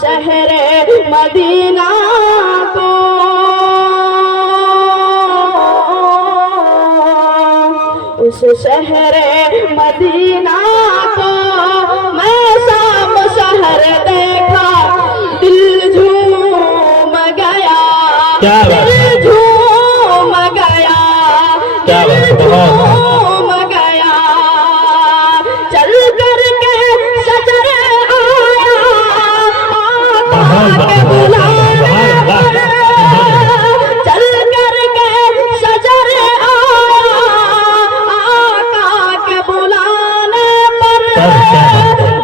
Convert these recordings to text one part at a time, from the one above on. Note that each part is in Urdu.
شہر مدینہ کو اس شہر مدینہ کو میں شام شہر دیکھا دل جھوم گیا دل جھوم گیا دل جھوم گیا چل کر کے شجر آیا آقا کے بلانے پر چل کر کے شجر آیا آقا کے بلانے پر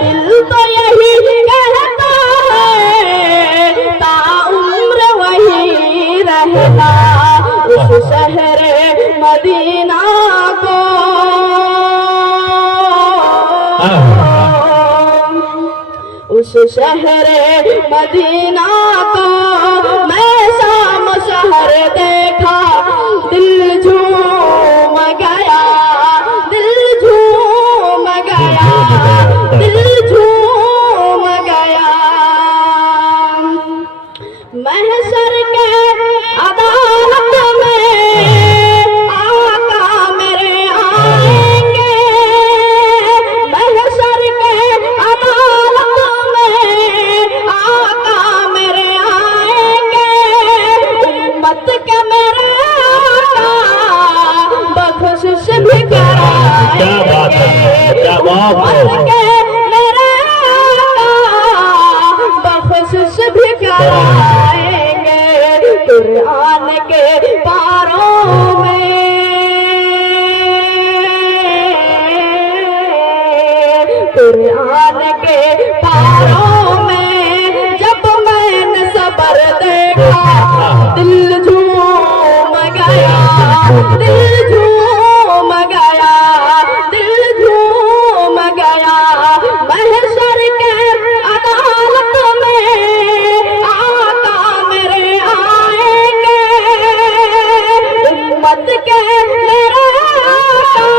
دل تو یہی کہتا ہے تا عمر وہی رہنا اس شہر مدینہ کو اس شہر مدینہ کو میں شام شہر دیکھا دل جھوم گیا دل جھوم گیا دل جھوم گیا محشر کے عدالت میں آقا میرے آئیں گے محشر کے عدالت میں آقا میرے آئیں گے امت کے میرے آقا بخشش بھی کرائیں گے امت کے میرے آقا بخشش بھی کرائیں گے قرآن کے پاروں میں قرآن کے پاروں میں جب میں نے صبر دیکھا دل جھوم گیا دل جھوم گیا دل جھوم گیا محشر کے عدالت میں آقا میرے آئیں گے امت کے میرے آقا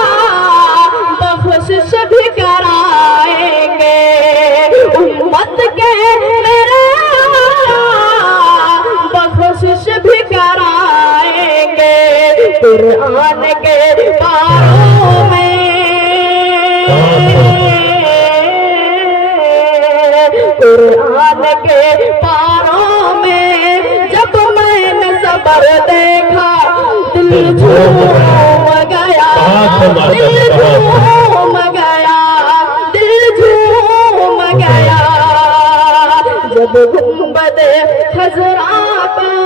بخشش بھی کرائیں گے امت کے میرے آقا بخشش بھی کرائیں گے قرآن کے پاروں میں قرآن کے پاروں میں جب میں نے صبر دیکھا دل جھوم گیا دل جھوم گیا دل جھوم گیا جب گنبد خضرا کا